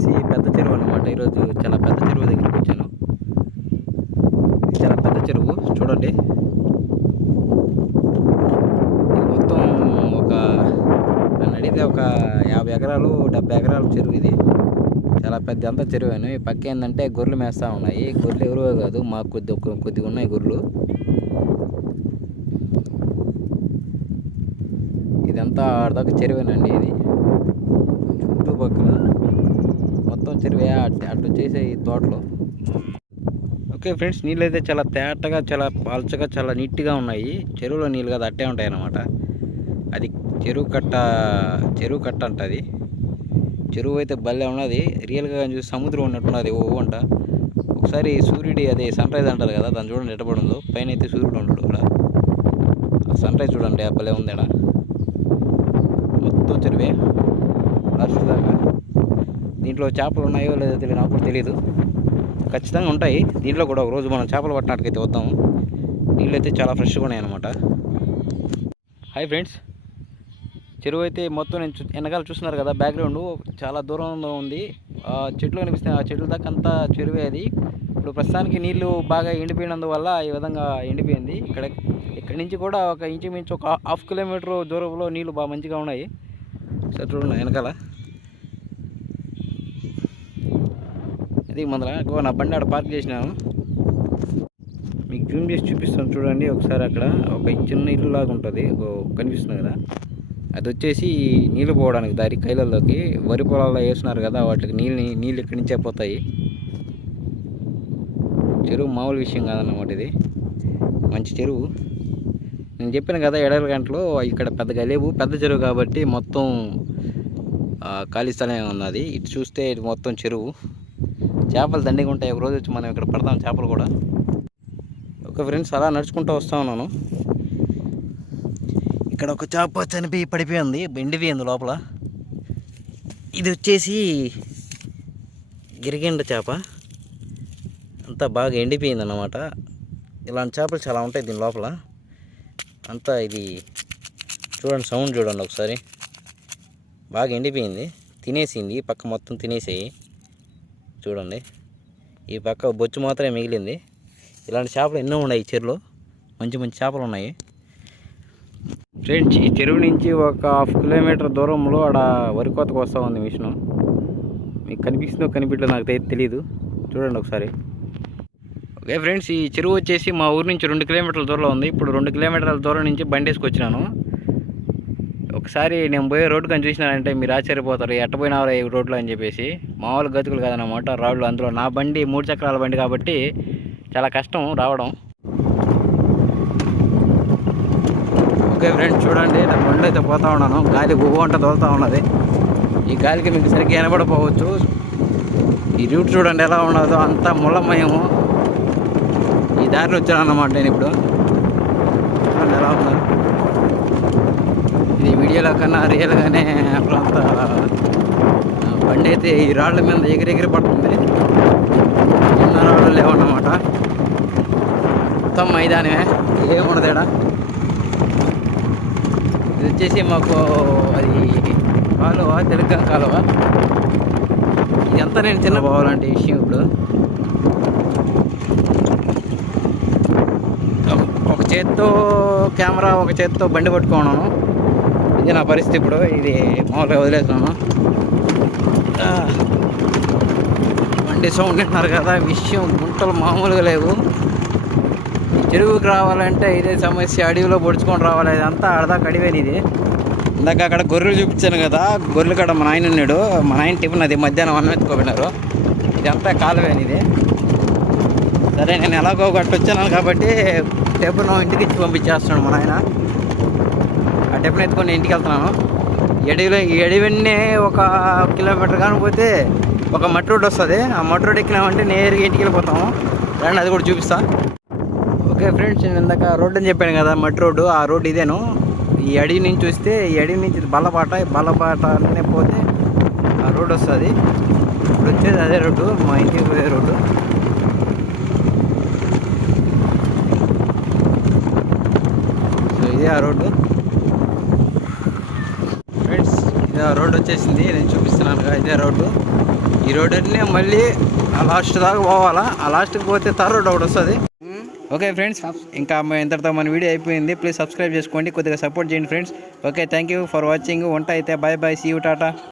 వచ్చేసి పెద్ద చెరువు అనమాట ఈరోజు చాలా పెద్ద చెరువు దగ్గరికి వచ్చాను. చాలా పెద్ద చెరువు. చూడండి. మొత్తం ఒక నన్ను అడిగితే ఒక యాభై ఎకరాలు డెబ్బై ఎకరాల చెరువు ఇది. చాలా పెద్ద అంతా చెరువు అని ఈ పక్క ఏంటంటే గొర్రెలు మేస్తూ ఉన్నాయి. గొర్రెలు ఎవరో కాదు మాకు కొద్ది కొద్దిగా ఉన్నాయి గొర్రెలు. ఇదంతా ఆడదాకా చెరువేనండి ఇది. చుట్టుపక్కల మొత్తం చెరువే అటు అటు వచ్చేసే ఈ తోటలో. ఓకే ఫ్రెండ్స్ నీళ్ళు అయితే చాలా తేటగా చాలా పాల్చగా చాలా నీట్గా ఉన్నాయి. చెరువులో నీళ్ళు కదా అట్టే ఉంటాయి అన్నమాట అది చెరువు కట్ట చెరువు కట్ట అంట అది. చెరువు అయితే భలే ఉన్నది. రియల్గా చూసి సముద్రం ఉన్నట్టున్నది. ఓ అంట. ఒకసారి సూర్యుడి అదే సన్ రైజ్ అంటారు కదా దాన్ని చూడండి ఎట్టబడి ఉందో పైన అయితే సూర్యుడు ఉంటాడు ఇక్కడ సన్ రైజ్ చూడండి ఆ భలే ఉంది మొత్తం చెరువే దీంట్లో చేపలు ఉన్నాయో లేదో తెలియదు నాకు తెలియదు ఖచ్చితంగా ఉంటాయి. దీంట్లో కూడా ఒక రోజు మనం చేపలు పట్టినట్టుకైతే వద్దాము నీళ్ళు అయితే చాలా ఫ్రెష్గా ఉన్నాయి అనమాట హాయ్ ఫ్రెండ్స్. చెరువు అయితే మొత్తం నేను చూ- వెనకాల చూస్తున్నారు కదా బ్యాక్గ్రౌండ్ చాలా దూరంలో ఉంది. ఆ చెట్లు కనిపిస్తాయి ఆ చెట్ల దాకా అంతా చెరువే అది. ఇప్పుడు ప్రస్తుతానికి నీళ్ళు బాగా ఎండిపోయినందువల్ల ఈ విధంగా ఎండిపోయింది. ఇక్కడ ఇక్కడ నుంచి కూడా ఒక ఇంచుమించు ఒక హాఫ్ కిలోమీటర్ దూరంలో నీళ్ళు బాగా మంచిగా ఉన్నాయి. సరే చూడండి వెనకాల. అది ముందర గో నా బండి ఆడ పార్క్ చేసినాను మీకు జూమ్ చేసి చూపిస్తాను చూడండి ఒకసారి అక్కడ. ఒక చిన్న ఇల్లు లాగా ఉంటుంది. కనిపిస్తుంది కదా. అది వచ్చేసి నీళ్ళు పోవడానికి దారి కైలల్లోకి. వరి పొలాల్లో వేస్తున్నారు కదా వాటికి నీళ్ళు నీళ్ళు ఇక్కడి నుంచే పోతాయి. చెరువు మామూలు విషయం కాదన్నమాట ఇది. మంచి చెరువు. నేను చెప్పిన కదా ఎడల గంటలో ఇక్కడ పెద్దగా లేవు పెద్ద చెరువు కాబట్టి మొత్తం ఖాళీ స్థలమే ఉన్నది. ఇటు చూస్తే ఇది మొత్తం చెరువు. చేపలు దండిగా ఉంటాయి. ఒక రోజు వచ్చి మనం ఇక్కడ పడతాం చేపలు కూడా. ఒక ఫ్రెండ్స్ అలా నడుచుకుంటూ వస్తా ఉన్నాను. ఇక్కడ ఒక చేప చనిపోయి పడిపోయింది ఎండిపోయింది లోపల. ఇది వచ్చేసి గిరిగిండ చేప. అంతా బాగా ఎండిపోయింది అన్నమాట. ఇలాంటి చేపలు చాలా ఉంటాయి దీని లోపల. అంతా ఇది చూడండి సౌండ్ చూడండి ఒకసారి. బాగా ఎండిపోయింది. తినేసింది. పక్క మొత్తం తినేసేయి. చూడండి. ఈ పక్క బొచ్చు మాత్రమే మిగిలింది. ఇలాంటి చేపలు ఎన్నో ఉన్నాయి ఈ చెరువులో. మంచి మంచి చేపలు ఉన్నాయి. ఫ్రెండ్స్ ఈ చెరువు నుంచి ఒక హాఫ్ కిలోమీటర్ దూరంలో ఆడ వరి కోతకు వస్తూ ఉంది మిషన్. మీకు కనిపిస్తుందో కనిపించదో నాకు తెలియదు చూడండి ఒకసారి. ఓకే ఫ్రెండ్స్ ఈ చెరువు వచ్చేసి మా ఊరు నుంచి రెండు కిలోమీటర్ల దూరంలో ఉంది. ఇప్పుడు రెండు కిలోమీటర్ల దూరం నుంచి బండి వేసుకొచ్చినాను ఒకసారి నేను పోయే రోడ్డు కానీ చూసినానంటే మీరు ఆశ్చర్యపోతారు ఎట్టపోయినవారు ఈ రోడ్లో అని చెప్పేసి. మామూలు గతుకులు కాదన్నమాట రాళ్ళు అందులో. నా బండి మూడు చక్రాల బండి కాబట్టి చాలా కష్టం రావడం. ఓకే ఫ్రెండ్స్ చూడండి నా బండి అయితే పోతా ఉన్నాను. గాలి గువ్వంట తోలుతా ఉన్నది. ఈ గాలికి మీకు సరిగ్గా వినపడపోవచ్చు ఈ రూట్ చూడండి ఎలా ఉన్నదో అంతా ముళ్ళమయము ఈ దారిలో వచ్చాను అన్నమాట నేను ఇప్పుడు. చూడండి ఎలా ఉన్నారు వీడియోలో కన్నా రియల్గానే ఆ, బండి అయితే ఈ రాళ్ళ మీద ఎగిరి ఎగిరి పడుతుంది. చిన్న రాళ్ళు లేవన్నమాట మొత్తం మైదానమే ఏముండదు ఈడ. ఇది వచ్చేసి మాకు అది కాలువ తెలుగు కాలువ. ఇదంతా నేను చిన్న పోవాలంటే విషయం ఇప్పుడు. ఒక- ఒక చేత్తో కెమెరా ఒక చేత్తో బండి పట్టుకున్నాను. ఇది నా పరిస్థితి ఇప్పుడు ఇది మామూలుగా వదిలేస్తున్నాను ఆ, బండి సౌండ్ వింటున్నారు కదా విషయం గుంటలు మామూలుగా లేవు. చెరువుకి రావాలంటే ఇదే సమస్య అడవిలో పొడుచుకొని రావాలి ఇదంతా ఆడదాకా అడివేని ఇది. ఇందాక అక్కడ గొర్రెలు చూపించాను కదా గొర్రెలు కాడ మా నాయన ఉన్నాడు. మా నాయన టిఫిన్ అది మధ్యాహ్నం అన్నం ఎత్తుకోపోయినారు ఇదంతా కాలువేని ఇది. సరే నేను ఎలాగో ఒకటి వచ్చాను కాబట్టి టెబుల్ ఇంటికి ఇచ్చి పంపించేస్తున్నాడు మా నాయన. టిఫిన్ ఎత్తుకొని ఇంటికి వెళ్తున్నాను ఎడవిలో అడవిలో ఒక కిలోమీటర్ కానీ పోతే ఒక మట్టి రోడ్ వస్తుంది. ఆ మట్టి రోడ్ ఎక్కినామంటే నేరుగా ఇంటికి వెళ్ళిపోతాము రండి అది కూడా చూపిస్తా. ఓకే ఫ్రెండ్స్ నేను ఇందాక రోడ్ అని చెప్పాను కదా మట్టి రోడ్డు ఆ రోడ్డు ఇదేను. ఈ అడవి నుంచి చూస్తే ఈ అడవి నుంచి బల్లపాట ఈ బల్లపాట పోతే ఆ రోడ్ వస్తుంది. ఇప్పుడు వచ్చేది అదే రోడ్డు మా ఇంటికి పోయే రోడ్డు. సో ఇదే ఆ రోడ్డు ఫ్రెండ్స్ ఇది ఆ రోడ్డు వచ్చేసింది నేను చూపిస్తున్నాను ఇదే రోడ్డు. ఈ రోడ్ అన్నీ మళ్ళీ ఆ లాస్ట్ దాకా పోవాలా? ఆ లాస్ట్కి పోతే తార్ రోడ్ ఒకటి వస్తుంది. ఓకే ఫ్రెండ్స్ ఇంకా ఇంతటితో మన వీడియో అయిపోయింది. ప్లీజ్ సబ్స్క్రైబ్ చేసుకోండి. కొద్దిగా సపోర్ట్ చేయండి friends okay thank you for watching వంట అయితే bye bye see you Tata